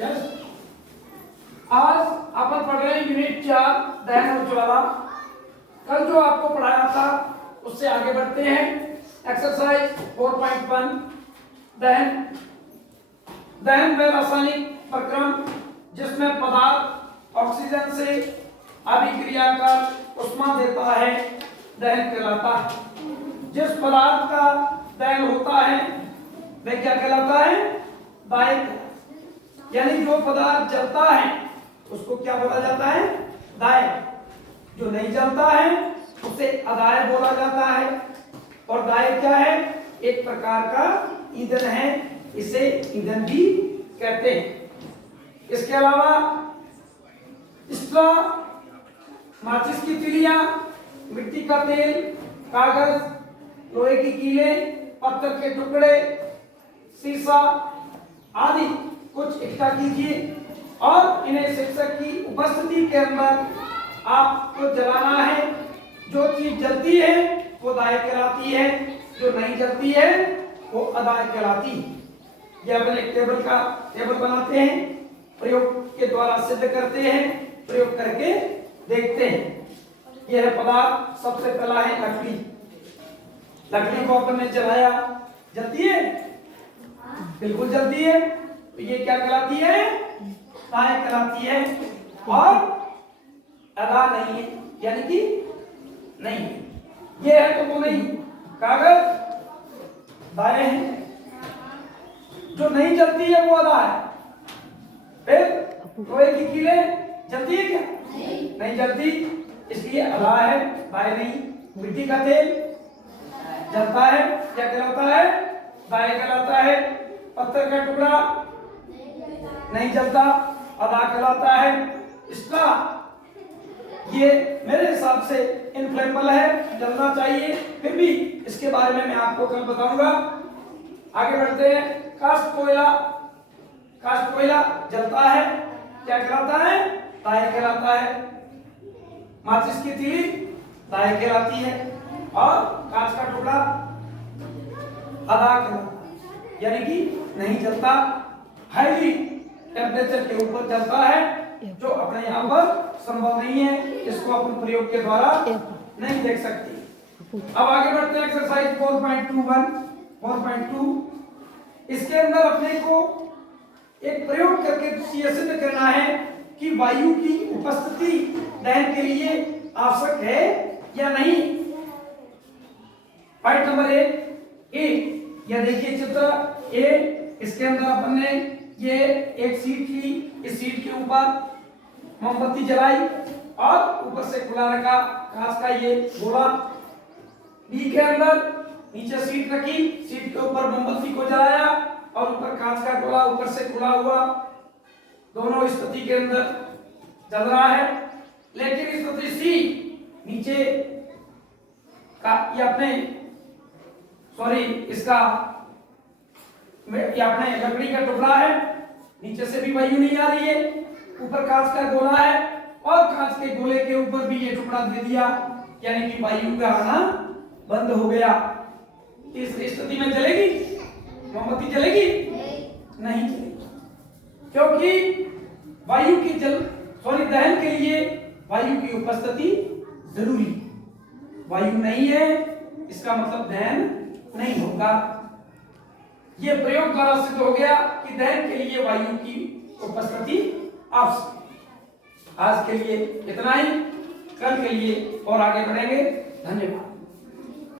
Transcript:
Yes. आज अपन पढ़ रहे हैं यूनिट 4 दहन उज्ज्वला। कल जो आपको पढ़ाया था उससे आगे बढ़ते हैं। एक्सरसाइज 4.1 दहन। दहन में रासायनिक प्रक्रम जिसमें पदार्थ ऑक्सीजन से अभिक्रिया कर उष्मा देता है दहन कहलाता है। जिस पदार्थ का दहन होता है वह क्या कहलाता है? दायक। यानी जो पदार्थ जलता है उसको क्या बोला जाता है? दायक। जो नहीं जलता है उसे अदाय बोला जाता है। और दायक क्या है? एक प्रकार का ईंधन है, इसे ईंधन भी कहते हैं। इसके अलावा स्ट्रॉ, माचिस की तिलियां, मिट्टी का तेल, कागज, लोहे की कीलें, पत्थर के टुकड़े, शीशा आदि कुछ इकट्ठा कीजिए और इन्हें शिक्षक की उपस्थिति के अंदर आपको जलाना है। जो चीज जलती है वो दायक कहलाती है, जो नहीं जलती है वो अदायक कहलाती है। ये अपन एक टेबल बनाते हैं, प्रयोग के द्वारा सिद्ध करते हैं, प्रयोग करके देखते हैं। यह है पदार्थ। सबसे पहला है लकड़ी। लकड़ी को अपन ने जलाया, जलती है? बिल्कुल जलती है। तो ये क्या कहलाती है? दायक कहलाती है और अदा नहीं है, यानी कि नहीं है। ये है तो वो नहीं। कागज दायक है, जो नहीं जलती है वो अदा है। फिर लोहे की कीलें जलती है क्या? नहीं जलती, इसलिए अदा है, दायक नहीं। मिट्टी का तेल जलता है, क्या कहलाता है? दायक कहलाता है। पत्थर का टुकड़ा नहीं जलता, अदा कहलाता है। इसका ये मेरे हिसाब से इनफ्लेमेबल है, जलना चाहिए, फिर भी इसके बारे में मैं आपको कल बताऊंगा। आगे बढ़ते हैं। काष्ठ कोयला। काष्ठ कोयला जलता है, क्या कहलाता है? दायक कहलाता है। माचिस की तीली दायक कहलाती है और कांच का टुकड़ा अदा कहलाता है, यानी कि नहीं जलता। हाईली टेम्परेचर के ऊपर जलता है, जो अपने यहाँ पर संभव नहीं है, इसको अपन प्रयोग के द्वारा नहीं देख सकते। अब आगे बढ़ते हैं। एक्सरसाइज 4.2 इसके अंदर अपने को एक प्रयोग करके यह सिद्ध करना है कि वायु की उपस्थिति दहन के लिए आवश्यक है या नहीं। Point number A. यह देखिए चित्र ए। इसके अंदर अपन ने ये एक सीट ली, इस सीट के ऊपर मोमबत्ती जलाई और ऊपर से खुला रखा कांच का ये गोला। बी के अंदर नीचे सीट रखी, सीट के ऊपर मोमबत्ती को जलाया और ऊपर कांच का गोला ऊपर से खुला हुआ। दोनों स्थिति के अंदर जल रहा है, लेकिन स्थिति सी नीचे का ये अपने इसका ये अपने लकड़ी का टुकड़ा है, नीचे से भी वायु नहीं आ रही है, ऊपर कांच का गोला है और कांच के गोले के ऊपर भी ये टुकड़ा दे दिया, यानी कि वायु का आना बंद हो गया। इस स्थिति में जलेगी मोमबत्ती? जलेगी? नहीं जलेगी, क्योंकि वायु की दहन के लिए वायु की उपस्थिति जरूरी। वायु नहीं है इसका मतलब दहन नहीं होगा। यह प्रयोग द्वारा सिद्ध हो गया कि दहन के लिए वायु की उपस्थिति आवश्यक। आज के लिए इतना ही, कल के लिए और आगे बढ़ेंगे। धन्यवाद।